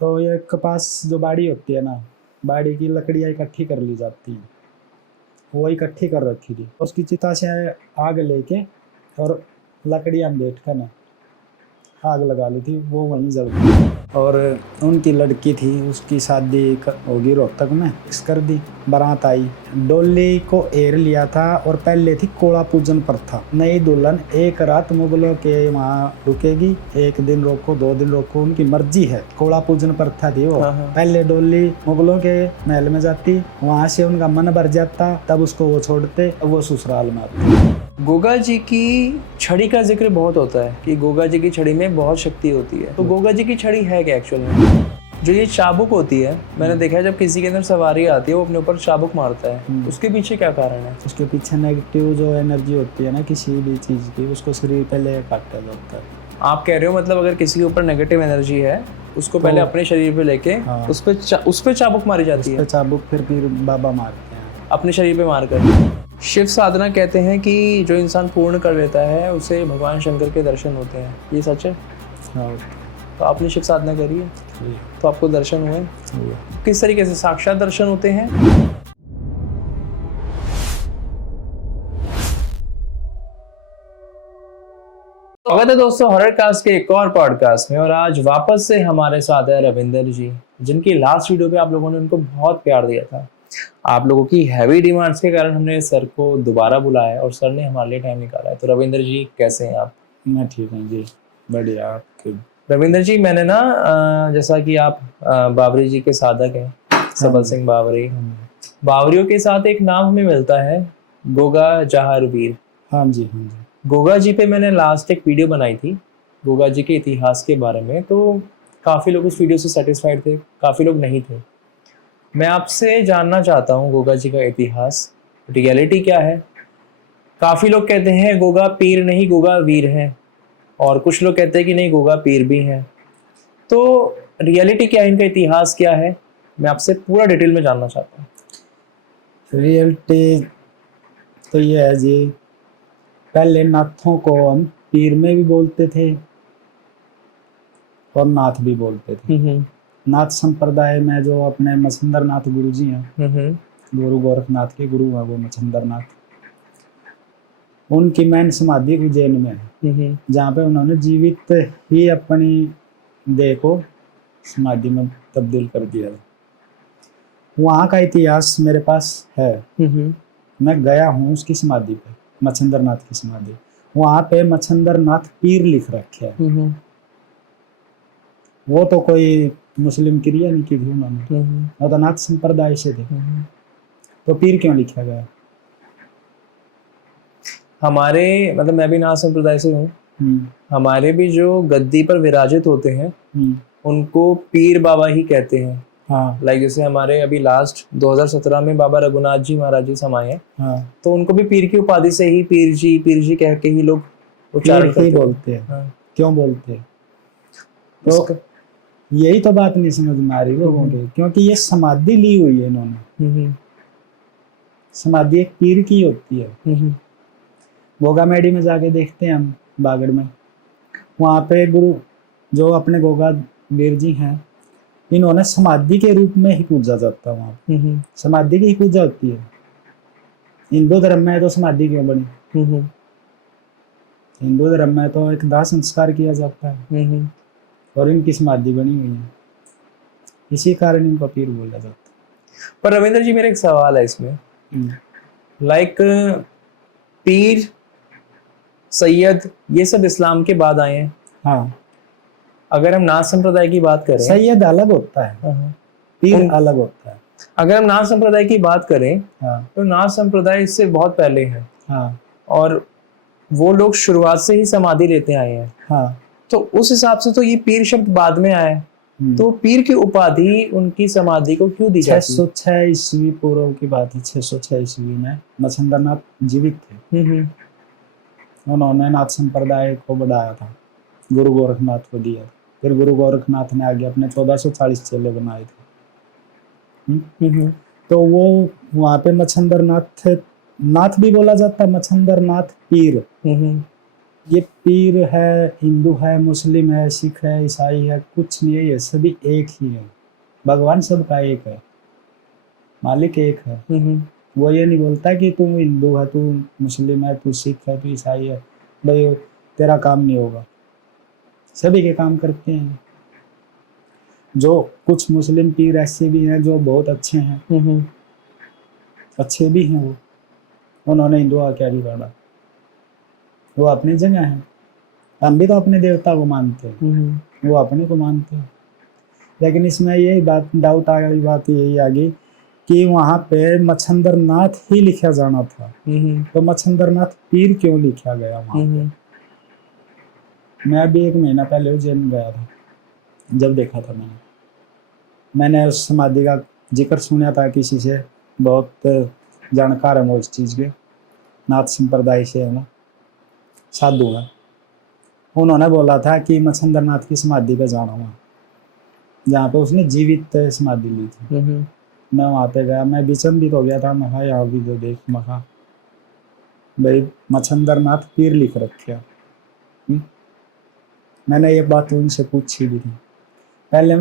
तो ये कपास जो बाड़ी होती है ना, बाड़ी की लकड़ियाँ इकट्ठी कर ली जाती है, वो इकट्ठी कर रखी थी। उसकी चिता से आग लेके और लकड़ियाँ बैठ कर ना आग लगा ली थी, वो वहीं जल गई। और उनकी लड़की थी, उसकी शादी होगी रोहतक में, फिक्स कर दी। बारात आई, डोली को एर लिया था और पहले थी कोड़ा पूजन प्रथा। नई दुल्हन एक रात मुगलों के वहाँ रुकेगी, 1 दिन रोको 2 दिन रोको, उनकी मर्जी है। कोड़ा पूजन प्रथा थी वो। पहले डोली मुगलों के महल में जाती, वहाँ से उनका मन भर जाता, तब उसको वो छोड़ते, वो ससुराल में आती। गोगा जी की छड़ी का जिक्र बहुत होता है कि गोगा जी की छड़ी में बहुत शक्ति होती है। तो गोगा जी की छड़ी है क्या एक्चुअल में? जो ये चाबुक होती है, मैंने देखा है जब किसी के अंदर सवारी आती है वो अपने ऊपर चाबुक मारता है, उसके पीछे क्या कारण है? उसके पीछे नेगेटिव जो एनर्जी होती है ना किसी भी चीज़ की, उसको शरीर पहले काटा जाता है। आप कह रहे हो मतलब अगर किसी के ऊपर नेगेटिव एनर्जी है उसको पहले अपने शरीर पे लेके उस पे चाबुक मारी जाती है। चाबुक फिर बाबा मारते हैं अपने शरीर पे मारकर। शिव साधना कहते हैं कि जो इंसान पूर्ण कर लेता है उसे भगवान शंकर के दर्शन होते हैं, ये सच है? हाँ। तो आपने शिव साधना करी है तो आपको दर्शन हुए? किस तरीके से साक्षात दर्शन होते हैं? स्वागत है दोस्तों हॉरर कास्ट के एक और पॉडकास्ट में। और आज वापस से हमारे साथ है रविंदर जी, जिनकी लास्ट वीडियो पे आप लोगों ने उनको बहुत प्यार दिया था। आप लोगों की हैवी डिमांड्स के कारण हमने सर को दोबारा बुलाया और सर ने हमारे लिए टाइम निकाला है। तो रविंदर जी कैसे हैं आप? मैं ठीक हूँ जी, बढ़िया। आपके? रविंदर जी मैंने ना जैसा कि आप बावरी जी के साधक हैं, सबल सिंह बावरी, बावरियों के साथ एक नाम हमें मिलता है, गोगा जहारवीर। हाँ जी, हाँ जी। गोगा जी पे मैंने लास्ट एक वीडियो बनाई थी गोगा जी के इतिहास के बारे में, तो काफ़ी लोग उस वीडियो से सेटिस्फाइड थे, काफ़ी लोग नहीं थे। मैं आपसे जानना चाहता हूँ गोगा जी का इतिहास, रियलिटी क्या है। काफ़ी लोग कहते हैं गोगा पीर नहीं गोगा वीर है, और कुछ लोग कहते हैं कि नहीं गोगा पीर भी है। तो रियलिटी क्या है, इनका इतिहास क्या है, मैं आपसे पूरा डिटेल में जानना चाहता हूँ। रियलिटी तो ये है जी, पहले नाथों को हम पीर में भी बोलते थे और नाथ भी बोलते थे। नाथ संप्रदाय में जो अपने मच्छिंद्र नाथ गुरु जी हैं, गुरु गोरखनाथ के गुरु हैं वो मच्छिंद्र नाथ, उनकी मैन समाधि उज्जैन में है, जहाँ पे उन्होंने जीवित ही अपनी देह को समाधि में तब्दील कर दिया। वहाँ का इतिहास मेरे पास है, मैं गया हूँ उसकी समाधि पे, मच्छिंद्र नाथ की समाधि। वहाँ पे मच्छिंद्र नाथ पीर लिख रखे है। वो तो कोई मुस्लिम क्रिया नहीं की थी उन्होंने, वो तो नाथ संप्रदाय से थे, तो पीर क्यों लिखा गया? हमारे मतलब मैं भी नाथ संप्रदाय से हूँ, हमारे भी जो गद्दी पर विराजित होते हैं उनको पीर बाबा ही कहते हैं। हाँ। लाइक जैसे हमारे अभी लास्ट 2017 में बाबा रघुनाथ जी महाराज जी समाये हैं, हाँ। तो उनको भी पीर की उपाधि से ही पीर जी कह के ही लोग उच्चारण करते बोलते हैं। हाँ। क्यों बोलते हैं? तो यही तो बात नहीं समझ में आ रही लोगों के, क्योंकि ये समाधि ली हुई है इन्होंने। समाधि एक पीर की होती है। गोगा मेडी में जाके देखते हैं हम, बागड़ में, वहाँ पे गुरु जो अपने गोगा वीर जी हैं, इन्होंने समाधि के रूप में ही पूजा जाता है वहाँ। समाधि की ही पूजा होती है। हिंदू धर्म में तो समाधि क्यों बनी? हिंदू धर्म में तो एक दाह संस्कार किया जाता है, और इनकी समाधि बनी हुई है, इसी कारण इनको पीर बोला जाता है। पर रविंद्र जी मेरा एक सवाल है इसमें, लाइक पीर सैयद ये सब इस्लाम के बाद आए हैं। हाँ। अगर हम नाथ संप्रदाय की बात करें, सैयद अलग होता है, पीर अलग होता है। अगर हम नाथ संप्रदाय की बात करें, तो नाथ संप्रदाय इससे बहुत पहले है, और वो लोग शुरुआत से ही समाधि लेते आए हैं। तो उस हिसाब से तो ये पीर शब्द बाद में आया है, तो पीर की उपाधि उनकी समाधि को क्यों दी जाती है? 606 ईस्वी पूर्व की बात है। 606 ईस्वी में मच्छिंद्र नाथ जीवित थे, उन्होंने नाथ संप्रदाय को बढ़ाया था, गुरु गोरखनाथ को दिया। फिर गुरु गोरखनाथ ने आगे अपने 1440 चेले बनाए थे। तो वो वहाँ पे मच्छिंद्र नाथ भी बोला जाता है, मच्छिंद्र नाथ पीर। ये पीर है, हिंदू है, मुस्लिम है, सिख है, ईसाई है, कुछ नहीं है, ये सभी एक ही है। भगवान सबका एक है, मालिक एक है। वो ये नहीं बोलता कि तू हिंदू है, तू मुस्लिम है, तू सिख है, तू ईसाई है, भाई तेरा काम नहीं होगा। सभी के काम करते हैं। जो कुछ मुस्लिम पीर ऐसे भी हैं जो बहुत अच्छे हैं, अच्छे भी हैं। वो उन्होंने हिंदुओं का क्या बिगाड़ा, वो अपनी जगह है। हम भी तो अपने देवता को मानते हैं, वो अपने को मानते हैं। लेकिन इसमें यही बात डाउट आ गई, बात यही आ गई कि वहाँ पे मच्छंदर नाथ ही लिखा जाना था, तो मच्छंदर नाथ पीर क्यों लिखा गया वहाँ पे? मैं अभी 1 महीना पहले उज्जैन गया था, जब देखा था मैंने उस समाधि का जिक्र सुना था किसी से, बहुत जानकार है वो इस चीज़ के, नाथ संप्रदाय से है ना, साधु है। उन्होंने बोला था कि मच्छंदर नाथ की समाधि पे जाना वहाँ, जहाँ पे उसने जीवित समाधि ली थी। मैं वहाँ पे गया, मैं विचंबित हो गया था। मैं कहा यहाँ भी तो देख, मैं कहा भाई मच्छंदर नाथ पीर लिख रखा। मैंने ये बात उनसे पूछी भी थी। पहले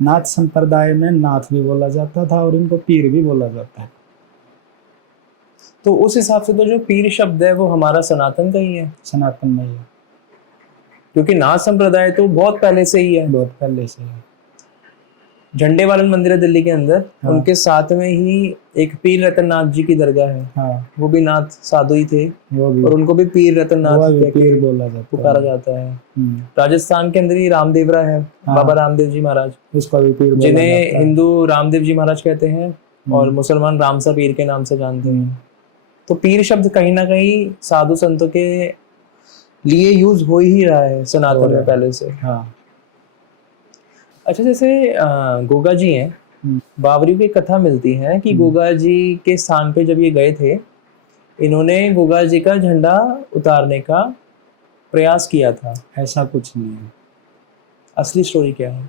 नाथ संप्रदाय में नाथ भी बोला जाता था और इनको पीर भी बोला जाता है। तो उस हिसाब से तो जो पीर शब्द है वो हमारा सनातन का ही है, सनातन में ही है, क्योंकि नाथ संप्रदाय तो बहुत पहले से ही है। बहुत पहले से है। झंडे वालन मंदिर है दिल्ली के अंदर, हाँ। उनके साथ में ही एक पीर रतन नाथ जी की दरगाह है। हाँ, वो भी नाथ साधु ही थे, वो भी, और उनको भी पीर रतन नाथ वो भी कह के पीर बोला जाता है, पुकारा जाता है। राजस्थान के अंदर ही रामदेवरा है, हाँ। बाबा रामदेव जी महाराज, उसको भी पीर बोला जिन्हें जाता है। हिंदू रामदेव जी महाराज कहते हैं और मुसलमान रामसा पीर के नाम से जानते हैं। तो पीर शब्द कहीं ना कहीं साधु संतों के लिए यूज हो ही रहा है सनातन में पहले से। हाँ। अच्छा, जैसे गोगा जी हैं, बावरी की कथा मिलती है कि गोगा जी के स्थान पे जब ये गए थे, इन्होंने गोगा जी का झंडा उतारने का प्रयास किया था। ऐसा कुछ नहीं है। असली स्टोरी क्या है?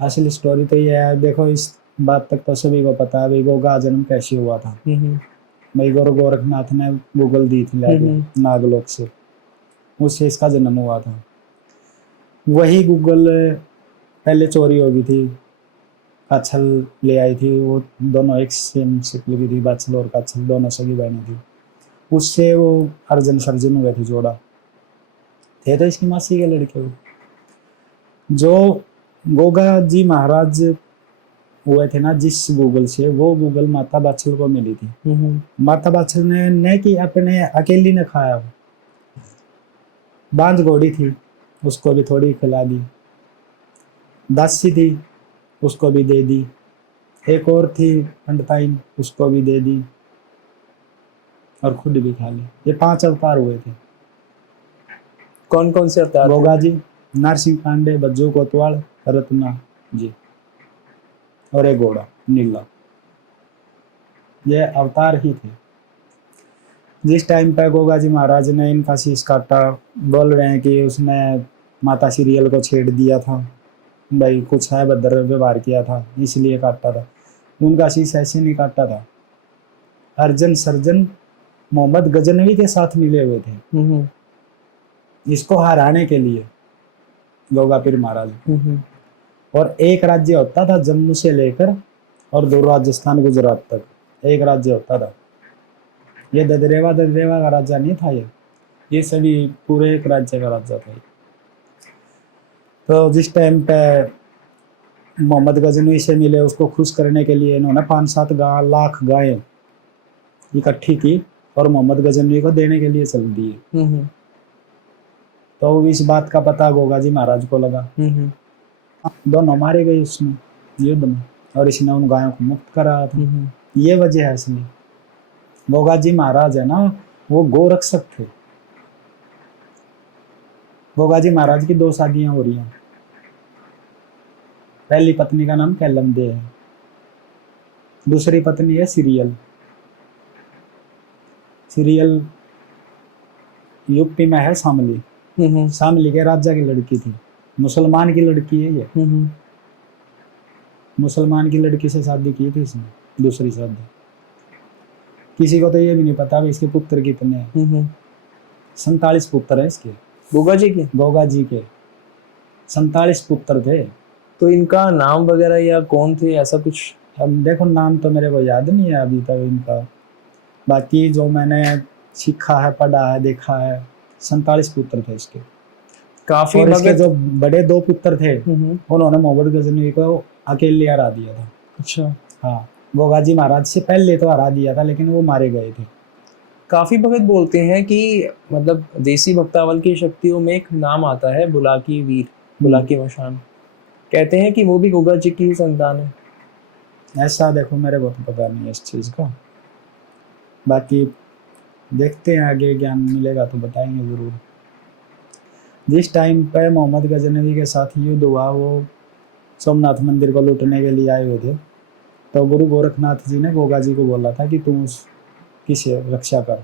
असली स्टोरी तो ये है, देखो इस बात तक तो सभी को पता है भाई गोगा का जन्म कैसे हुआ था। भाई गुरु गोरखनाथ ने गूगल दी थी लाके नागलोक से, उससे इसका जन्म हुआ था। वही गूगल पहले चोरी हो गई थी, काछल ले आई थी, वो दोनों एक सेम शिप लगी थी, बाछल और काछल दोनों सगी बहनें थी। उससे वो अर्जन सर्जन हुए थे, जोड़ा थे तो इसकी मासी के लड़के। वो जो गोगा जी महाराज हुए थे ना जिस गूगल से, वो गूगल माता बाछल को मिली थी। माता बाछल ने नहीं कि अपने अकेली ने खाया, वो बांझ घोड़ी थी उसको भी थोड़ी खिला दी, दासी थी उसको भी दे दी, एक और थी पंडिताइन उसको भी दे दी, और खुद भी खा ली। ये 5 अवतार हुए थे। कौन कौन से अवतार? गोगा जी, नरसिंह पांडे, बज्जू कोतवाल, रत्ना जी, और एक घोड़ा नीला। ये अवतार ही थे। जिस टाइम पर गोगा जी महाराज ने इनका शीश काटा, बोल रहे हैं कि उसने माता सीरियल को छेड़ दिया था, भाई कुछ है भद्र व्यवहार किया था इसलिए काटा था। उनका शीश ऐसे नहीं काटा था। अर्जन सर्जन मोहम्मद गजनवी के साथ मिले हुए थे इसको हराने के लिए, गोगा पीर महाराज। और एक राज्य होता था जम्मू से लेकर और दूर राजस्थान गुजरात तक, एक राज्य होता था। ये ददरेवा का राजा नहीं था, ये सभी पूरे एक राज्य का राजा था। तो जिस टाइम पे मोहम्मद गजनवी से मिले, उसको खुश करने के लिए इन्होंने 5-7 लाख गायें इकट्ठी की और मोहम्मद गजनवी को देने के लिए चल दिए। तो इस बात का पता गोगा जी महाराज को लगा। दोनों मारे गए उसमें युद्ध में, और इसने उन गायों को मुक्त कराया था। ये वजह है इसमें। गोगा जी महाराज है ना, वो गोरक्षक थे। गोगा जी महाराज की 2 शादियां हो रही हैं। पहली पत्नी का नाम कैलमदे है, दूसरी पत्नी है सीरियल। सीरियल यूपी में है, शामली। शामली के राजा की लड़की थी, मुसलमान की लड़की है ये। मुसलमान की लड़की से शादी की थी इसने, दूसरी शादी। किसी को तो ये भी नहीं पता भी इसके पुत्र कितने हैं। 47 पुत्र है इसके, गोगा जी के। गोगा जी के 47 पुत्र थे। तो इनका नाम वगैरह या कौन थे ऐसा कुछ? अब देखो नाम तो मेरे को याद नहीं है अभी तक इनका, बाकी जो मैंने सीखा है, पढ़ा है, देखा है, 47 पुत्र थे इसके। काफी और इसके भगत। जो बड़े 2 पुत्र थे हम्म। उन्होंने मोहम्मद गजनवी को अकेले हरा दिया था। अच्छा। हाँ, गोगाजी महाराज से पहले तो हरा दिया था, लेकिन वो मारे गए थे। काफी भगत बोलते हैं कि मतलब देसी भक्तावल की शक्तियों में एक नाम आता है बुलाकी वीर, बुलाकी मशान। कहते हैं कि वो भी गोगा जी की ही संतान है। ऐसा देखो मेरे को तो पता नहीं है इस चीज़ का, बाकी देखते हैं आगे ज्ञान मिलेगा तो बताएंगे ज़रूर। जिस टाइम पे मोहम्मद गजनवी के साथ युद्ध हुआ, वो सोमनाथ मंदिर को लूटने के लिए आए हुए थे, तो गुरु गोरखनाथ जी ने गोगा जी को बोला था कि तुम उसकी रक्षा कर।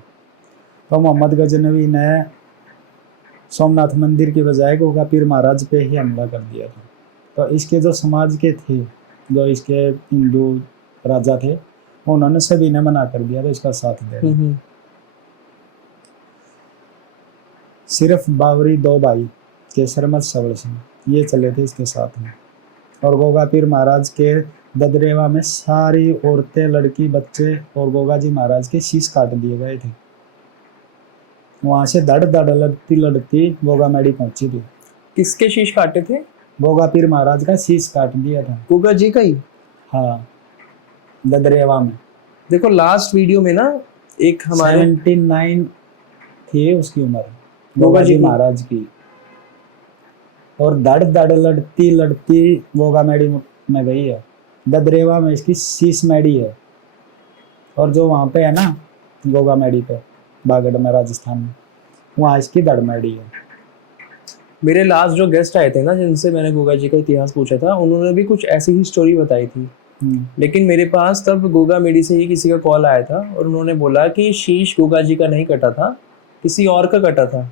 तो मोहम्मद गजनवी ने सोमनाथ मंदिर के बजाय गोगा पीर महाराज पे ही हमला कर दिया था। तो इसके जो समाज के थे, जो इसके हिंदू राजा थे, उन्होंने सभी ने मना कर दिया था इसका साथ देना। सिर्फ बावरी 2 भाई केसरमल सवल सिंह ये चले थे इसके साथ में। और गोगा पीर महाराज के ददरेवा में सारी औरतें, लड़की, बच्चे और गोगा जी महाराज के शीश काट दिए गए थे। वहां से धड़ धड़ लड़ती लड़ती गोगा मेडी पहुंची थी। किसके शीश काटे थे? गोगा पीर महाराज का शीश काट दिया था। गोगा जी का ही? हाँ, ददरेवा में। देखो लास्ट वीडियो में ना एक हमारे 79 थी उसकी उम्र गोगा गोगा जी जी की। महाराज की। और धड़ धड़ लड़ती लड़ती गोगा मेडी में गई है। ददरेवा में इसकी शीश मेडी है। और जो वहाँ पे है ना गोगा मेडी पे, बागड़ में, राजस्थान में, वहाँ इसकी धड़ मेडी है। मेरे लास्ट जो गेस्ट आए थे ना, जिनसे मैंने गोगा जी का इतिहास पूछा था, उन्होंने भी कुछ ऐसी ही स्टोरी बताई थी। लेकिन मेरे पास तब गोगा मेडी से ही किसी का कॉल आया था और उन्होंने बोला कि शीश गोगा जी का नहीं कटा था, किसी और का कटा था।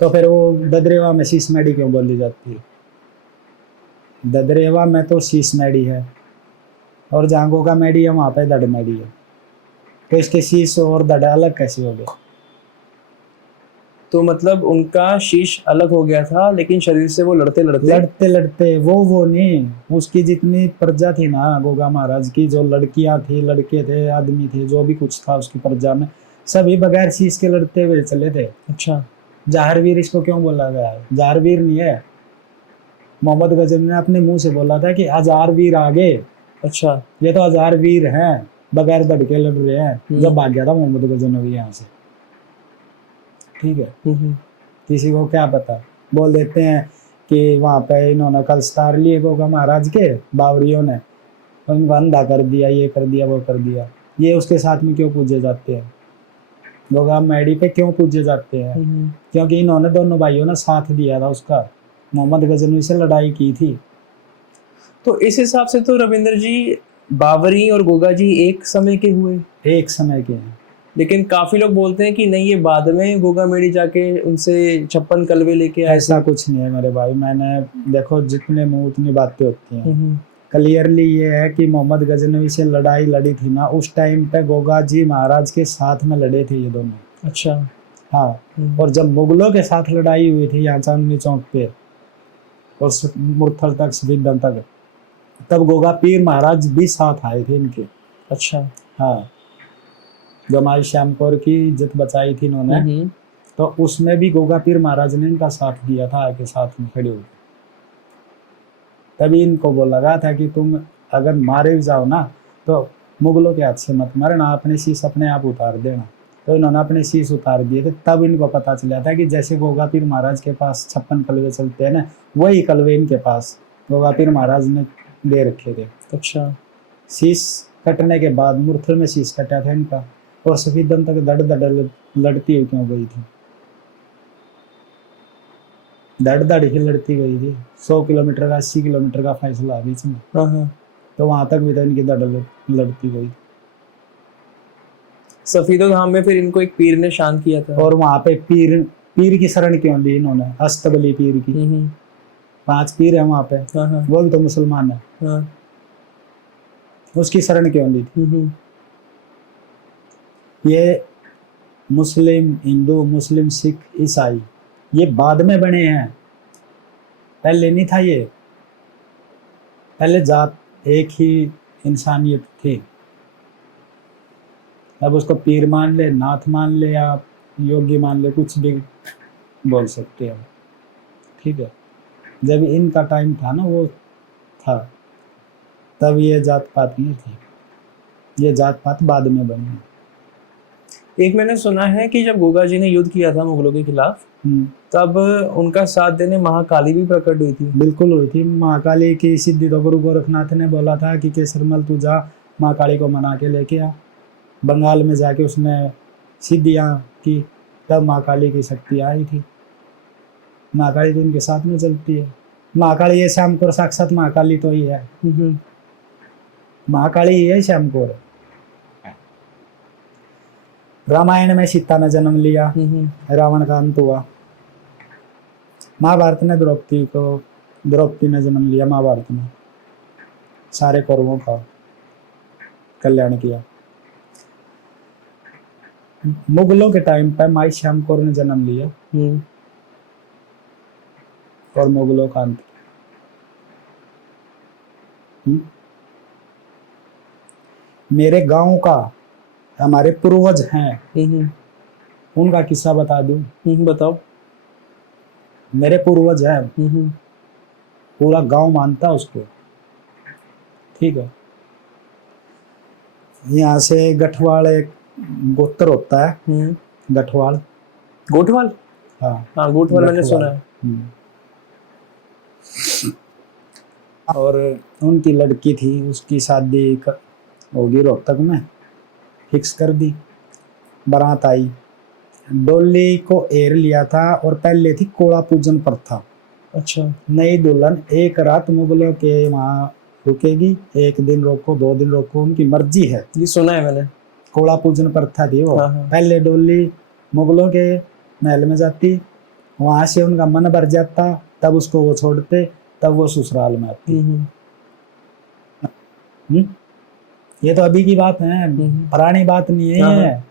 तो फिर वो ददरेवा में शीश मेडी क्यों बोली जाती है? ददरेवा में तो शीश मेडी है और जहाँ गोगा मेडी है वहाँ पे धड़ मेडी है। तो इसके शीश और धड़ अलग कैसे हो गए? तो मतलब उनका शीश अलग हो गया था, लेकिन शरीर से वो लड़ते लड़ते वो नहीं, उसकी जितनी प्रजा थी ना गोगा महाराज की, जो लड़कियां थी, लड़के थे, आदमी थे, जो भी कुछ था उसकी प्रजा में, सभी बगैर शीश के लड़ते हुए चले थे। अच्छा। जाहरवीर इसको क्यों बोला गया है? जाहरवीर नहीं है, मोहम्मद गजनवी ने अपने मुंह से बोला था कि हजारवीर आगे। अच्छा। ये तो हजारवीर हैं, बगैर धड़ के लड़ रहे हैं। जब भाग गया था मोहम्मद गजनवी यहाँ से, ठीक है, किसी को क्या पता, बोल देते हैं कि वहाँ पे इन्होंने कल स्टार लिए गोगा महाराज के बावरियों ने, उनको अंधा कर दिया, ये कर दिया, वो कर दिया। ये उसके साथ में क्यों पूजे जाते हैं? गोगा मेडी पे क्यों पूजे जाते हैं? क्योंकि इन्होंने दोनों भाइयों ने साथ दिया था उसका, मोहम्मद गजनवी से लड़ाई की थी। तो इस हिसाब से तो रविंद्र जी, बावरी और गोगा जी एक समय के हुए? एक समय के हैं। लेकिन काफी लोग बोलते हैं कि नहीं, ये बाद में गोगा मेडी जाके उनसे 56 कलवे लेके आए। ऐसा कुछ नहीं है मेरे भाई, मैंने देखो जितने मुंह उतनी बातें होती हैं। क्लियरली ये है कि मोहम्मद गजनवी से लड़ाई लड़ी थी ना, उस टाइम पे गोगा जी महाराज के साथ में लड़े थे ये दोनों। अच्छा। हाँ, और जब मुगलों के साथ लड़ाई हुई थी यहाँ चांदनी चौक पे और मुरथल तक, सफीदन तक, तब गोगा पीर महाराज भी साथ आए थे इनके। अच्छा। हाँ, जो हमारी श्यामपुर की इज्जत बचाई थी इन्होंने, तो उसमें भी गोगा पीर महाराज ने इनका साथ दिया था, आके साथ में खड़े हुए। तभी इनको बोला गया था कि तुम अगर मारे भी जाओ ना तो मुगलों के हाथ से मत मारना, अपने शीश अपने आप उतार देना। तो इन्होंने अपने शीश उतार दिए थे। तब इनको पता चला था कि जैसे गोगा पीर महाराज के पास 56 कलवे चलते हैं ना, वही कलवे इनके पास गोगा पीर महाराज ने दे रखे थे। अच्छा। शीश कटने के बाद मुरथल में शीश कटा था इनका, और सफीदन तक धड़ धड़ लड़ती हुई क्यों गई थी? धड़ धड़ ही लड़ती गई थी। 100 किलोमीटर का, 80 किलोमीटर का फैसला बीच में, तो वहां तक भी तो इनकी धड़ लड़ती गई। सफीदो धाम में फिर इनको एक पीर ने शांत किया था। और वहां पे पीर की शरण क्यों दी इन्होंने? अस्तबली पीर की। 5 पीर है वहां पे, वो भी तो मुसलमान है, उसकी शरण क्यों दी थी? ये मुस्लिम, हिंदू, मुस्लिम, सिख, ईसाई, ये बाद में बने हैं, पहले नहीं था ये। पहले जात एक ही इंसानियत थी। अब उसको पीर मान ले, नाथ मान ले, या योगी मान ले, कुछ भी बोल सकते हैं, ठीक है। जब इनका टाइम था ना, वो था, तब ये जात पात नहीं थी, ये जात पात बाद में बनी। एक मैंने सुना है कि जब गोगा जी ने युद्ध किया था मुगलों के खिलाफ, तब उनका साथ देने महाकाली भी प्रकट हुई थी। बिल्कुल हुई थी। महाकाली की सिद्धि तो गुरु गोरखनाथ ने बोला था कि केसरमल तू जा, महाकाली को मना के लेके आ। बंगाल में जाके उसने सिद्धियाँ की, तब महाकाली की शक्ति आई थी। महाकाली तो इनके साथ में चलती है। महाकाली ये श्यामकोर, साक्षात महाकाली तो ही है। महाकाली ही है श्यामकोर। रामायण में सीता ने जन्म लिया, रावण का अंत हुआ। महाभारत ने द्रौपदी ने जन्म लिया। महाभारत में सारे कौरवों का कल्याण किया। मुगलों के टाइम पर माई श्यामकोर ने जन्म लिया और मुगलों का अंत। मेरे गांव का, हमारे पूर्वज हैं, उनका किस्सा बता दूं? बताओ। मेरे पूर्वज हैं, पूरा गांव मानता उसको, ठीक है। यहाँ से गठवाल एक गोत्र होता है, गठवाल। गोठवाल? हाँ, गोठवाल मैंने सुना है। और उनकी लड़की थी, उसकी शादी होगी रोहतक में, फिक्स कर दी। बारात आई, डोली को एर लिया था, और पहले थी कोड़ा पूजन प्रथा। अच्छा। नई दुल्हन एक रात मुगलों के वहाँ रुकेगी, 1 दिन रोको, 2 दिन रोको, उनकी मर्जी है। ये सुना है मैंने। कोड़ा पूजन प्रथा थी वो। हाँ। पहले डोली मुगलों के महल में जाती, वहां से उनका मन भर जाता, तब उसको वो छोड़ते, तब वो ससुराल में आती। ये तो अभी की बात है, पुरानी बात नहीं है।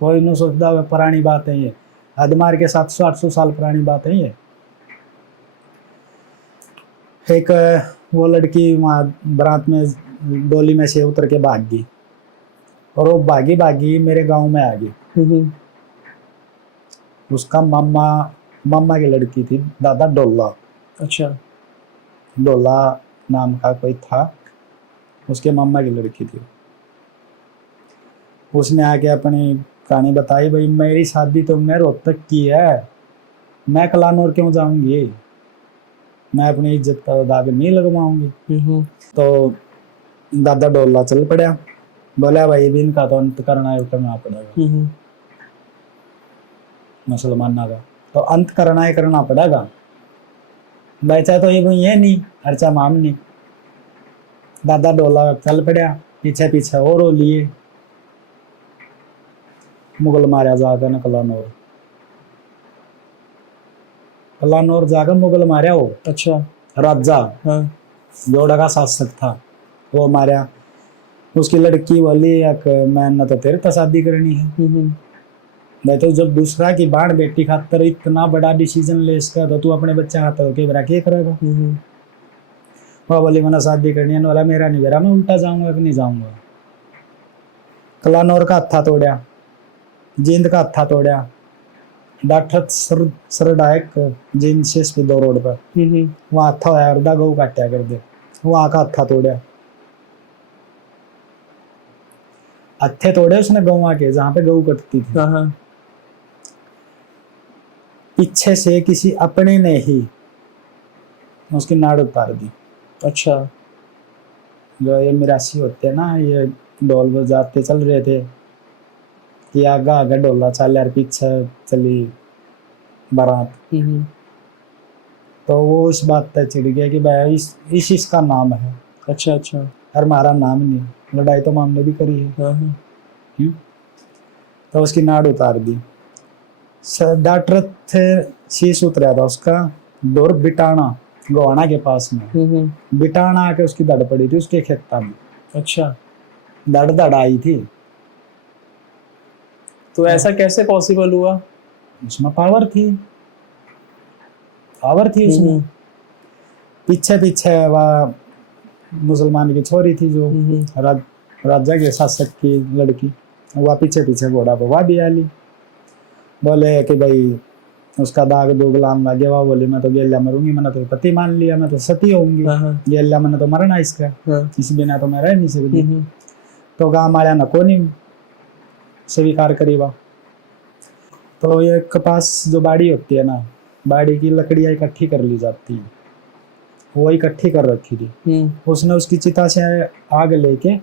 कोई नहीं सोचता हुआ पुरानी बात है ये, हदमार के 700-800 साल पुरानी बात है ये। एक वो लड़की वहाँ बारात में डोली में से उतर के भाग गई, और वो भागी मेरे गांव में आ गई। उसका मामा की लड़की थी, दादा डोला। अच्छा। डोला नाम का कोई था, उसके मामा की लड़की थी। उसने आके अपनी कहानी बताई, भाई मेरी शादी तो मैं रोहतक की है, मैं कलानौर क्यों जाऊंगी, मैं अपनी इज्जत का दाग नहीं लगवाऊंगी। तो दादा डोला चल पड़ा, बोला भाई भी इनका तो अंत करना पड़ेगा, मुसलमाना का तो अंत करना पड़ेगा। बचा तो ये नहीं, अर्चा माम नहीं। दादा डोला चल पड़ा, पीछे पीछे और हो लिए। मुगल मारा जाकर न कलानौर जाकर मुगल मारा हो। अच्छा। राजा, हाँ। जोड़ा का शासक था, वो मारा। उसकी लड़की बोली, मैं तो तेरे तो शादी करनी है। मैं तो जब दूसरा की बाण बेटी खातर इतना बड़ा डिसीजन ले इसका, तो तू अपने बच्चा खातर क्या करेगा? वो बोली मैंने शादी करनी है। बोला मेरा नहीं, मेरा मैं उल्टा जाऊंगा कि नहीं जाऊंगा। कलानौर का हत्था तोड़ा, जींद का हत्था तोड़ा, डॉक्टर सरडायक जींद से स्पीडो रोड पर वहाँ हत्था होया, अर्धा गऊ काटा कर दे, वहाँ का हत्था तोड़ा। हत्थे तोड़े उसने गौवा के, जहाँ पे गऊ कटती थी। पीछे से किसी अपने ने ही उसकी नाड़ उतार दी। अच्छा। जो ये मिरासी होते हैं ना, ये ढोल बजाते चल रहे थे कि आगा आगे ढोला चल यार, पीछे चली बारात। तो वो इस बात पे चिढ़ गया कि भाई इसका नाम है। अच्छा अच्छा। और हमारा नाम नहीं, लड़ाई तो मामले भी करी है। तो उसकी नाड़ उतार दी। डॉक्टर थे, शीश उतरा था उसका, डोर बिटाना गोहाना के पास में। बिटाना आके उसकी दड़ पड़ी थी उसके खेता में। अच्छा। दड़ आई थी। तो ऐसा कैसे पॉसिबल हुआ? उसमें पावर थी उसमें। पीछे पीछे वह मुसलमान की छोरी थी जो राजा के शासक की लड़की, वह पीछे पीछे घोड़ा पे वह भी आली। बोले कि भाई उसका दाग दो गुलाम लगे, वह बोली मैं तो गेल्या मरूंगी, मैंने तो पति मान लिया, मैं तो सती होंगी, गेल्या मैंने तो मरना इसका, इस बिना तो मैं रह नहीं सकती। तो गांव वाला न को नहीं स्वीकार करीबा। तो ये कपास जो बाड़ी होती है ना, बाड़ी की लकड़ियाँ इकट्ठी कर ली जाती है, वो इकट्ठी कर रखी थी। उसने उसकी चिता से आग लेके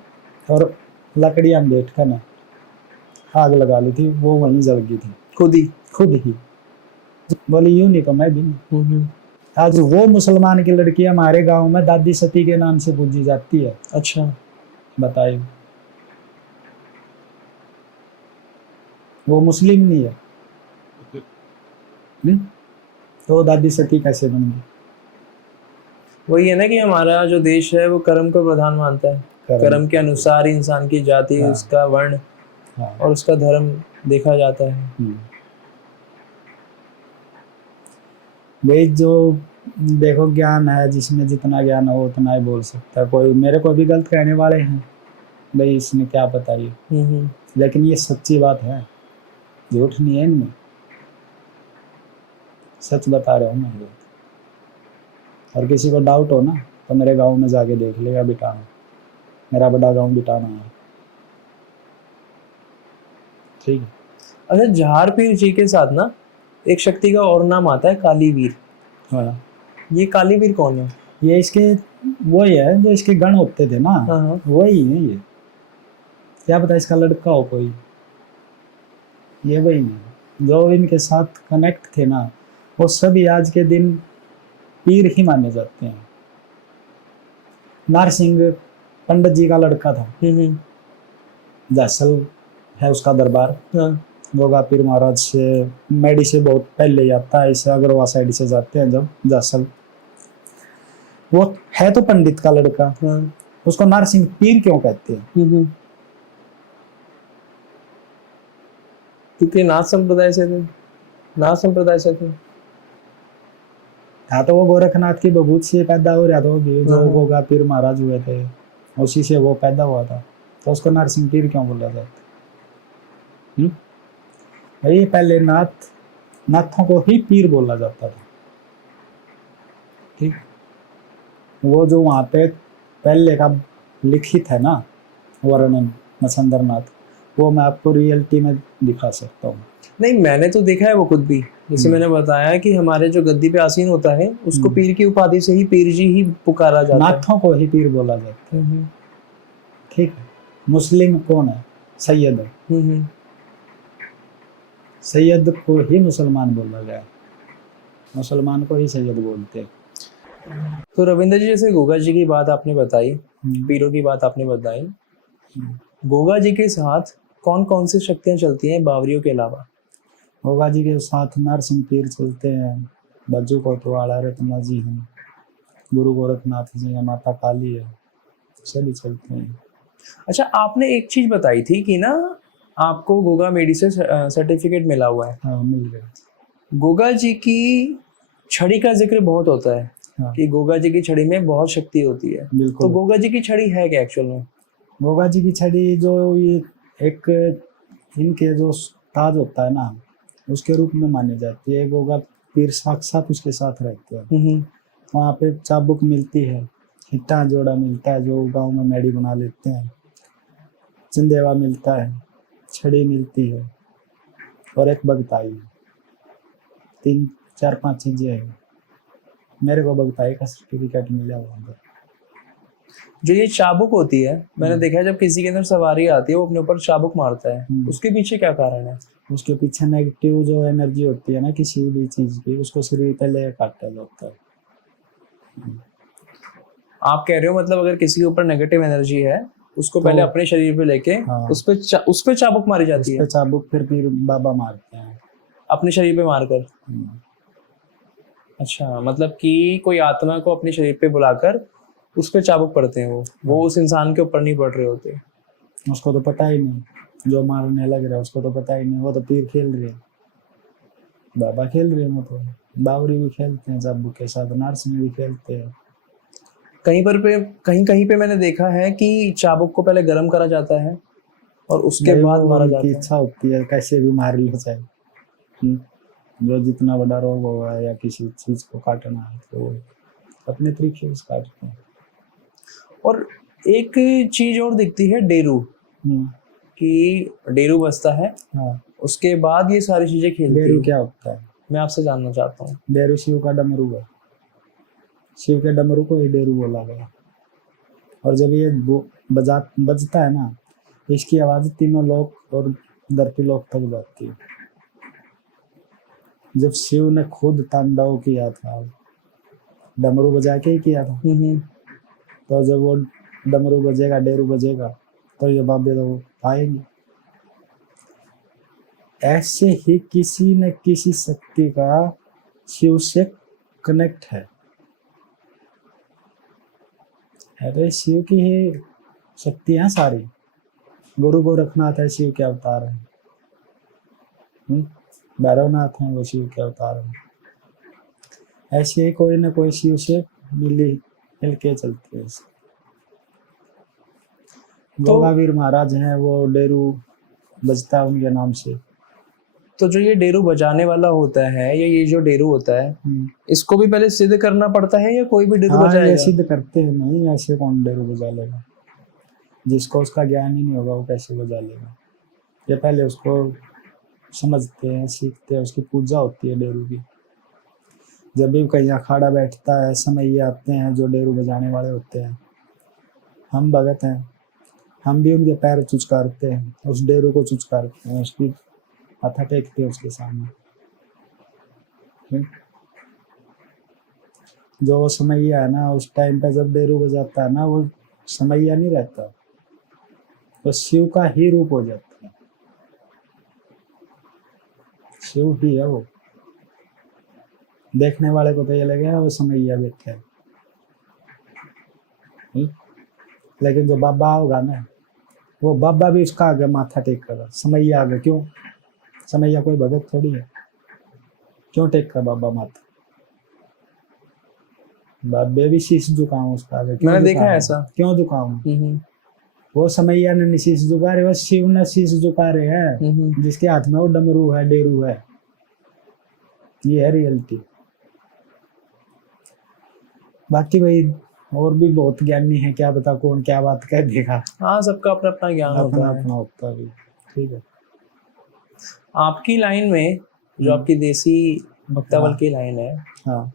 और लकड़ियाँ बैठ कर ना आग लगा ली थी, वो वहीं जल गई थी खुद ही। बोली यूं नहीं तो मैं भी नहीं। आज वो मुसलमान की लड़की हमारे गांव में दादी सती के नाम से पूजी जाती है। अच्छा, बताइए, वो मुस्लिम नहीं है। तो दादी सती कैसे बन गई? वही है ना कि हमारा जो देश है वो कर्म को प्रधान मानता है। कर्म के अनुसार ही इंसान की जाति, उसका वर्ण और उसका धर्म देखा जाता है। भाई जो देखो ज्ञान है, जिसमें जितना ज्ञान हो उतना ही बोल सकता है। कोई मेरे को भी गलत कहने वाले हैं, भाई इसने क्या पता ये, लेकिन ये सच्ची बात है, झूठ नहीं है इनमें, सच बता रहा हूँ मैं। और किसी को डाउट हो ना तो मेरे गांव में जाके देख लेगा, बिटाना, मेरा बड़ा गांव बिटाना है, ठीक है। अच्छा, जहार पीर जी के साथ ना एक शक्ति का और नाम आता है काली वीर। हाँ, ये काली वीर कौन है? ये इसके वही है जो इसके गण होते थे ना, वही है ये। क्या पता इसका लड़का हो कोई, ये वही है जो इनके साथ कनेक्ट थे ना, वो सभी आज के दिन पीर ही माने जाते हैं। नारसिंह पंडित जी का लड़का था, जैसल है उसका दरबार। गोगा पीर महाराज से मेडी से बहुत पहले ही आता है, इसे अग्रवा साइड से जाते हैं जब जैसल, वो है तो पंडित का लड़का। उसको नारसिंह पीर क्यों कहते हैं? क्योंकि नाथ संप्रदाय से थे। हाँ, तो वो गोरखनाथ की बबूत से पैदा हो रहा था, जो गोगा पीर महाराज हुए थे उसी से वो पैदा हुआ था, तो उसको नारसिंह पीर क्यों बोला जाता? भाई पहले नाथों को ही पीर बोला जाता था, ठीक। वो जो वहाँ पे पहले का लिखित है ना वर्णन मसंदरनाथ, वो मैं आपको रियलिटी में दिखा सकता हूँ। नहीं, मैंने तो देखा है वो खुद भी, जैसे मैंने बताया कि हमारे जो गद्दी पे आसीन होता है उसको पीर की उपाधि से ही पीर जी ही पुकारा जाता है, नाथों को ही पीर बोला जाता है, ठीक है। मुस्लिम कौन है? सैयद है, सैयद को ही मुसलमान बोला गया, मुसलमान को ही सैयद बोलते हैं। तो रविंद्र जी, जैसे गोगा जी की बात आपने बताई, पीरों की बात आपने बताई, गोगा जी के साथ कौन कौन सी शक्तियां चलती हैं बावरियों के अलावा? गोगा जी के साथ नरसिंह पीर चलते हैं, बज्जू कोतवाल रत्ना जी हैं, गुरु गोरखनाथ जी हैं, माता काली है, सभी चलते हैं। अच्छा, आपने एक चीज बताई थी कि ना आपको गोगा मेडी से सर्टिफिकेट मिला हुआ है। हाँ, मिल गया। गोगा जी की छड़ी का जिक्र बहुत होता है। हाँ, कि गोगा जी की छड़ी में बहुत शक्ति होती है। तो गोगा जी की छड़ी है क्या एक्चुअल में? गोगा जी की छड़ी जो ये एक इनके जो ताज होता है ना, उसके रूप में मानी जाती है। गोगा पीर साक्षात उसके साथ रहते हैं। वहाँ पे चाबुक मिलती है, हिट्टा जोड़ा मिलता है जो गांव में मेडी बना लेते हैं, चिंदेवा मिलता है, छड़ी मिलती है और एक बगताई, 3-4-5 चीजें हैं। मेरे को बगताई का सर्टिफिकेट मिला हुआ। जो ये चाबुक होती है, मैंने देखा है जब किसी के अंदर सवारी आती है वो अपने ऊपर चाबुक मारता है, उसके पीछे क्या कारण है? उसके पीछे नेगेटिव जो एनर्जी होती है ना किसी भी चीज की, उसको शरीर पे ले काटा जाता है। आप कह रहे हो मतलब अगर किसी के ऊपर नेगेटिव एनर्जी है उसको पहले अपने शरीर पे लेके उस पे चाबुक मारी जाती है। चाबुक फिर बाबा मारते हैं अपने शरीर पे मारकर। अच्छा, मतलब कि कोई आत्मा को अपने शरीर पे बुलाकर उस पे चाबुक पड़ते हैं, वो उस इंसान के ऊपर नहीं पड़ रहे होते। उसको तो पता ही नहीं, जो मारने लग रहा है उसको तो पता ही नहीं, वो तो पीर खेल रहे हैं, बाबा खेल रहे हैं, वो तो बावरी भी खेलते हैं चाबुक के साथ, नारसिंह भी खेलते हैं। कहीं कहीं पे मैंने देखा है कि चाबुक को पहले गर्म करा जाता है और उसके नहीं, बाद वो मारा उनकी जाता है। इच्छा होती है, कैसे भी मार लो चाहे। जो जितना बड़ा रोग हुआ है या किसी चीज को काटना है तो वो अपने तरीके से काटते हैं। और एक चीज और दिखती है, डेरू, हम्म, कि डेरू बजता है, हाँ। उसके बाद ये सारी चीजें खेलती डेरू है। क्या होता है? मैं आपसे जानना चाहता हूँ। डेरू शिव का डमरू है, शिव के डमरू को ही डेरू बोला गया। और जब ये बजता है ना, इसकी आवाज तीनों लोक और धरती लोक तक जाती है। जब शिव ने खुद तांडव किया था, डमरू बजा के ही किया था, तो जब वो डमरू बजेगा, डेरू बजेगा, तो ये बाबे तो आएंगे। ऐसे ही किसी न किसी शक्ति का शिव से कनेक्ट है। अरे शिव की ही शक्तियां सारी। गुरु गोरखनाथ है, शिव के अवतार है। भैरवनाथ है, वो शिव के अवतार है। ऐसे ही कोई ना कोई शिव से मिल के चलती है। गोगावीर महाराज हैं, वो डेरू बजता है उनके नाम से। तो जो ये डेरू बजाने वाला होता है, या ये जो डेरू होता है, इसको भी पहले सिद्ध करना पड़ता है या कोई भी डेरू हाँ, ये बजाएगा? सिद्ध करते हैं, नहीं ऐसे कौन डेरू बजा लेगा? जिसको उसका ज्ञान ही नहीं होगा वो कैसे बजा लेगा? ये पहले उसको समझते हैं, सीखते हैं, उसकी पूजा होती है डेरू की। जब भी कहीं अखाड़ा बैठता है, समय ये आते हैं जो डेरू बजाने वाले होते हैं, हम भगत हैं, हम भी उनके पैर चुचकारते हैं, उस डेरू को चुचकारते हैं, उसकी माथा टेकते हैं उसके सामने। जो समैया है ना, उस टाइम पे जब डेरू बजाता है ना, वो समैया नहीं रहता, तो शिव का ही रूप हो जाता है। शिव ही है वो। देखने वाले को तो ये लगेगा वो समैया बैठे है, लेकिन जो बाबा होगा ना, वो बाबा भी उसका आगे माथा टेक कर, समैया आगे क्यों? समैया कोई भगत थोड़ी है, क्यों टेक कर बाबा माथा? बाबे भी शीश झुकाऊं उसका आगे, मैंने देखा है ऐसा। क्यों झुकाऊं? वो समैया ने नहीं शीश झुका रहे, वो शिव ने शीश झुका रहे हैं, जिसके हाथ में वो डमरू है, डेरू है। ये है रियलिटी। बाकी भाई और भी बहुत ज्ञानी है, क्या बता कौन क्या बात कह देगा। हाँ, सबका अपना अपना ज्ञान होता है। अपना होता है। ठीक है। आपकी लाइन में जो आपकी देसी भक्तावल की लाइन है, हाँ,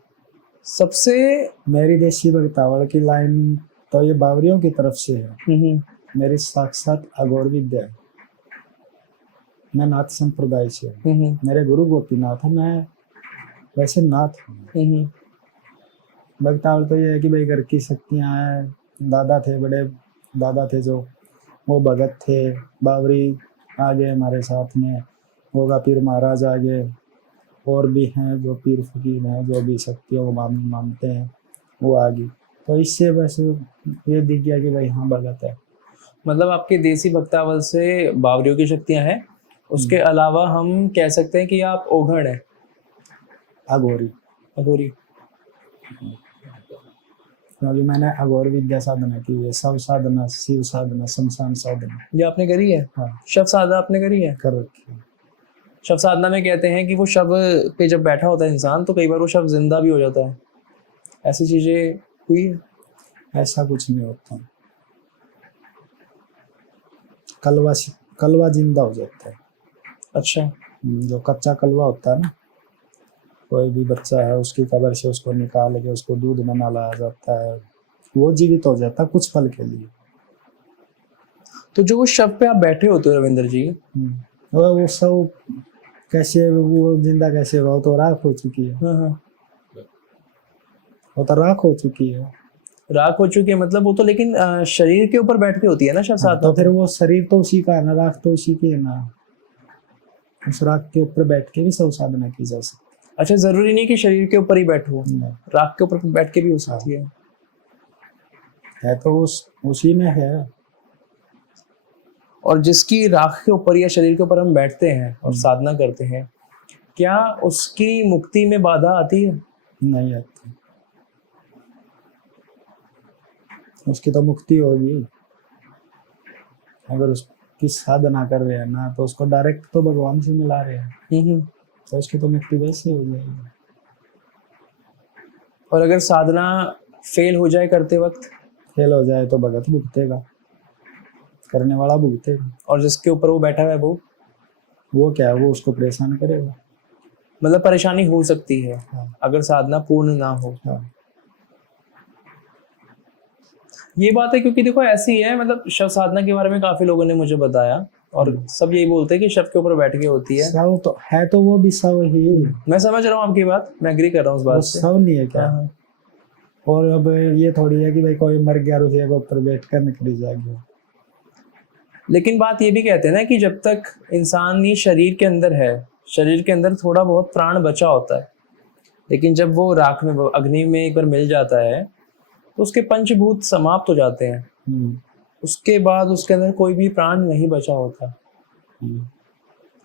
सबसे मेरी देसी भक्तावल की लाइन तो ये बावरियों की तरफ से है। मेरी साक्षात अघोर विद्या है। मैं नाथ संप्रदाय से हूँ। मेरे गुरु गोपीनाथ है, मैं वैसे नाथ हूँ। भक्तावल तो ये है कि भाई घर की शक्तियाँ हैं। दादा थे, बड़े दादा थे जो, वो भगत थे। बावरी आगे हमारे साथ में, गोगा पीर महाराज आगे, और भी हैं जो पीर फकीर हैं, जो भी शक्तियों को मानते हैं, वो आगे। तो इससे बस ये दिख गया कि भाई हाँ भगत है। मतलब आपके देसी भक्तावल से बावरियों की शक्तियां हैं, उसके अलावा हम कह सकते हैं कि आप ओघड़ हैं, अघोरी। अघोरी। क्योंकि मैंने अघोर विद्या साधना की है, सब साधना, शिव साधना, शमशान साधना। ये आपने करी है? हाँ, शव साधना आपने करी है? कर रखी है। शव साधना में कहते हैं कि वो शव पे जब बैठा होता है इंसान, तो कई बार वो शव जिंदा भी हो जाता है। ऐसी चीजें हुई है? ऐसा कुछ नहीं होता। कलवा जिंदा हो जाता है। अच्छा। जो कच्चा कलवा होता है ना, कोई भी बच्चा है, उसकी कब्र से उसको निकाल के उसको दूध बना लाया जाता है, वो जीवित हो जाता है कुछ पल के लिए। तो जो वो शव पे आप बैठे होते हो रविंद्र जी, वो सब कैसे, वो जिंदा कैसे हुआ? वो तो राख हो चुकी है। वो तो राख हो चुकी है। राख हो चुकी है मतलब, वो तो लेकिन शरीर के ऊपर बैठ के होती है ना शव साधना। तो फिर वो शरीर तो उसी का है ना, राख तो उसी की है ना। उस राख के ऊपर बैठ के भी सब साधना की जा सकती है। अच्छा, जरूरी नहीं कि शरीर के ऊपर ही बैठो, राख के ऊपर बैठ के भी हो सकती है तो उसी में है। और जिसकी राख के ऊपर या शरीर के ऊपर हम बैठते हैं और साधना करते हैं, क्या उसकी मुक्ति में बाधा आती है? नहीं आती, उसकी तो मुक्ति होगी। अगर उसकी साधना कर रहे हैं ना, तो उसको डायरेक्ट तो भगवान से मिला रहे हैं, तो उसकी तो मुक्ति वैसे ही हो जाएगी। और अगर साधना फेल हो जाए करते वक्त? फेल हो जाए तो भगत भुगतेगा, करने वाला भुगतेगा। और जिसके ऊपर वो बैठा हुआ है वो क्या है, वो उसको परेशान करेगा। मतलब परेशानी हो सकती है हाँ। अगर साधना पूर्ण ना हो। हाँ। ये बात है, क्योंकि देखो ऐसी है, मतलब शव साधना के बारे में काफी लोगों ने मुझे बताया और सब यही बोलते हैं कि शव के ऊपर बैठ के होती है। सव तो है, तो वो भी सव ही। मैं समझ रहा हूँ आपकी बात, मैं एग्री कर रहा हूँ उस बात से। सव नहीं है क्या? हाँ। और अब ये थोड़ी है कि भाई कोई मर गया रुपये के ऊपर बैठ कर निकली जाएगी। लेकिन बात ये भी कहते हैं ना कि जब तक इंसानी शरीर के अंदर है, शरीर के अंदर थोड़ा बहुत प्राण बचा होता है, लेकिन जब वो राख में, अग्नि में एक बार मिल जाता है तो उसके पंचभूत समाप्त हो जाते हैं। उसके बाद उसके अंदर कोई भी प्राण नहीं बचा होता।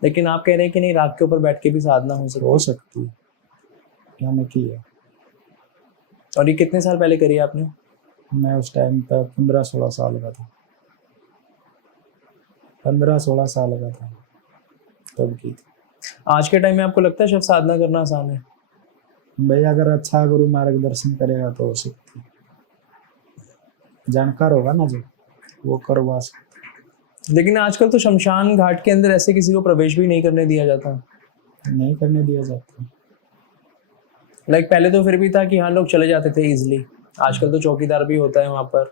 लेकिन आप कह रहे हैं कि नहीं, राख के ऊपर बैठ के भी साधना हो सकती है। मैंने की है। और ये कितने साल पहले करी आपने? मैं उस टाइम पर 15-16 साल का था। 15-16 साल का था तब की थी। आज के टाइम में आपको लगता है शव साधना करना आसान है? भाई अगर अच्छा गुरु मार्गदर्शन करेगा तो हो सकती है। जानकार होगा ना जो, वो करवा सकता। लेकिन आजकल तो शमशान घाट के अंदर ऐसे किसी को प्रवेश भी नहीं करने दिया जाता। नहीं करने दिया जाता। लाइक पहले तो फिर भी था कि हाँ लोग चले जाते थे इजिली, आजकल तो चौकीदार भी होता है वहाँ पर,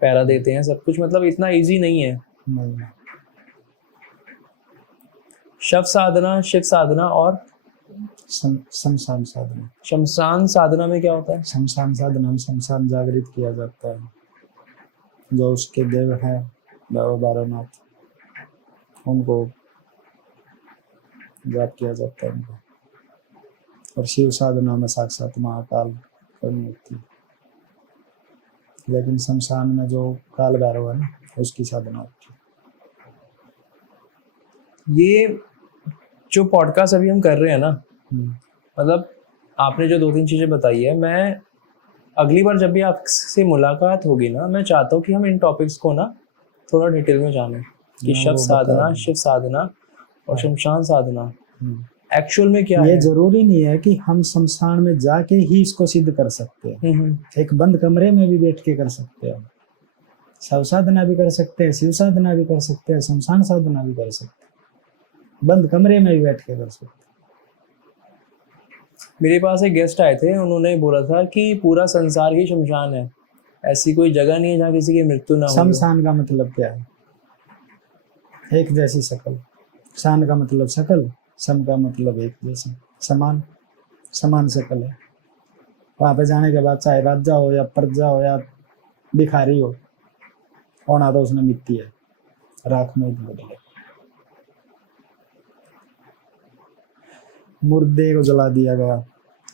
पहरा देते हैं, सब कुछ, मतलब इतना इजी नहीं है। नहीं। शव साधना, शिव साधना और शमशान साधना। शमशान साधना में क्या होता है? शमशान साधना में शमशान जागृत किया जाता है, जो उसके देव हैं बाबा बारानाथ, उनको जाप किया जाता है उनको। और शिव साधना में साक्षात महाकाल करनी होती है। लेकिन शमशान में जो काल भैरव है ना, उसकी साधना होती है। ये जो पॉडकास्ट अभी हम कर रहे हैं ना, मतलब आपने जो 2-3 चीजें बताई है, मैं अगली बार जब भी आपसे मुलाकात होगी ना, मैं चाहता हूँ कि हम इन टॉपिक्स को ना थोड़ा डिटेल में जानें कि शव साधना, शिव साधना और शमशान साधना एक्चुअल में क्या है। ये जरूरी नहीं है कि हम शमशान में जाके ही इसको सिद्ध कर सकते हैं। एक बंद कमरे में भी बैठ के कर सकते हैं। शव साधना भी कर सकते हैं, शिव साधना भी कर सकते हैं, शमशान साधना भी कर सकते हैं, बंद कमरे में भी बैठ के कर सकते हैं। मेरे पास एक गेस्ट आए थे, उन्होंने बोला था कि पूरा संसार ही शमशान है, ऐसी कोई जगह नहीं है जहाँ किसी की मृत्यु ना हो। शमशान का मतलब क्या है? एक जैसी शकल। शान का मतलब शकल, सम का मतलब एक जैसा, समान, समान शकल है। वहां पे जाने के बाद चाहे राजा हो या प्रजा हो या भिखारी हो, होना तो उसने मिट्टी है, राख में ही बदले। मुर्दे को जला दिया गया,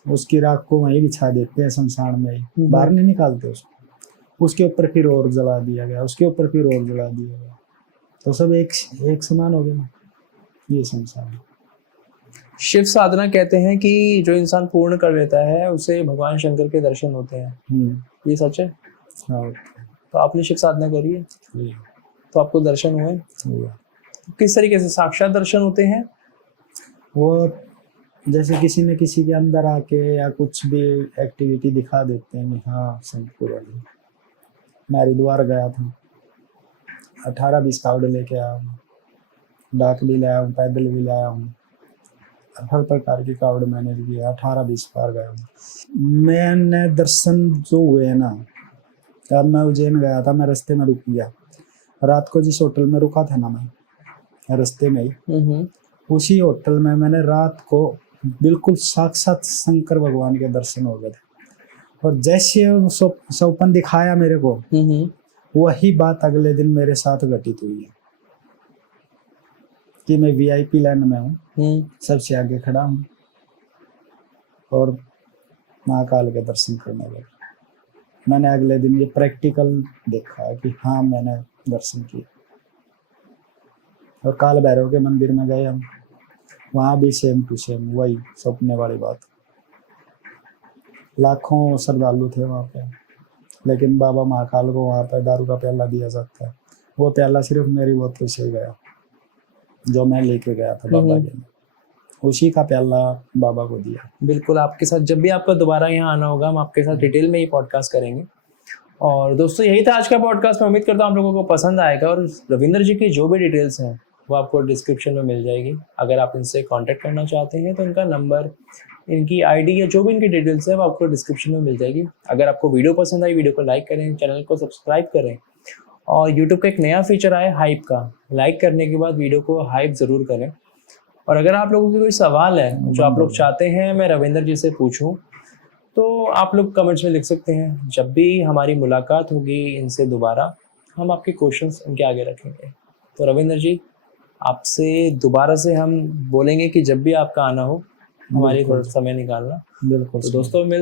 उसकी राख को वहीं बिछा देते हैं शमशान में ही, बाहर नहीं निकालते उसको। उसके ऊपर फिर और जला दिया गया, उसके ऊपर फिर और जला दिया गया, तो सब एक समान हो गया ना। ये शमशान है। शिव साधना कहते हैं कि जो इंसान पूर्ण कर लेता है उसे भगवान शंकर के दर्शन होते हैं। ये सच है? हाँ। तो आपने शिव साधना करी है, तो आपको दर्शन हुए? तो किस तरीके से साक्षात दर्शन होते हैं? वो जैसे किसी न किसी के अंदर आके या कुछ भी एक्टिविटी दिखा देते हैं कि हाँ सब पूरा। मैं हरिद्वार गया था, 18-20 कावड़ लेके आया हूँ, डाक भी लाया हूँ, पैदल भी लाया हूँ, हर प्रकार की कावड़ मैंने किया, 18-20 बार गया हूँ। मैंने दर्शन जो हुए हैं ना, अब मैं उज्जैन गया था, मैं रास्ते में रुक गया, रात को जिस होटल में रुका था ना, मैं रास्ते में ही उसी होटल में मैंने रात को बिल्कुल साक्षात शंकर भगवान के दर्शन हो गए थे। और जैसे सपन दिखाया मेरे को, वही बात अगले दिन मेरे साथ घटित हुई है कि मैं वीआईपी लाइन में हूँ, सबसे आगे खड़ा हूँ और महाकाल के दर्शन करने लगा। मैंने अगले दिन ये प्रैक्टिकल देखा कि हाँ मैंने दर्शन किए। और काल भैरव के मंदिर में गए हम, वहाँ भी सेम टू सेम वही सपने वाली बात। लाखों श्रद्धालु थे वहाँ पे, लेकिन बाबा महाकाल को वहाँ पे दारू का प्याला दिया जाता है। वो प्याला सिर्फ मेरी बोतल से ही गया, जो मैं लेके गया था बाबा के, उसी का प्याला बाबा को दिया। बिल्कुल, आपके साथ जब भी आपका दोबारा यहाँ आना होगा हम आपके साथ डिटेल में ही पॉडकास्ट करेंगे। और दोस्तों यही था आज का पॉडकास्ट। मैं उम्मीद करता हूँ आप लोगों को पसंद आएगा, और रविंद्र जी की जो भी डिटेल्स हैं वो आपको डिस्क्रिप्शन में मिल जाएगी। अगर आप इनसे कांटेक्ट करना चाहते हैं तो इनका नंबर, इनकी आईडी या जो भी इनकी डिटेल्स है वो आपको डिस्क्रिप्शन में मिल जाएगी। अगर आपको वीडियो पसंद आई, वीडियो को लाइक करें, चैनल को सब्सक्राइब करें। और यूट्यूब का एक नया फीचर आया हाइप का, लाइक करने के बाद वीडियो को हाइप ज़रूर करें। और अगर आप लोगों की कोई सवाल है जो आप लोग चाहते हैं मैं रविंद्र जी से पूछूं, तो आप लोग कमेंट्स में लिख सकते हैं। जब भी हमारी मुलाकात होगी इनसे दोबारा, हम आपके क्वेश्चंस इनके आगे रखेंगे। तो रविंद्र जी, आपसे दोबारा से हम बोलेंगे कि जब भी आपका आना हो हमारे थोड़ा समय निकालना। बिल्कुल। तो दोस्तों मिलते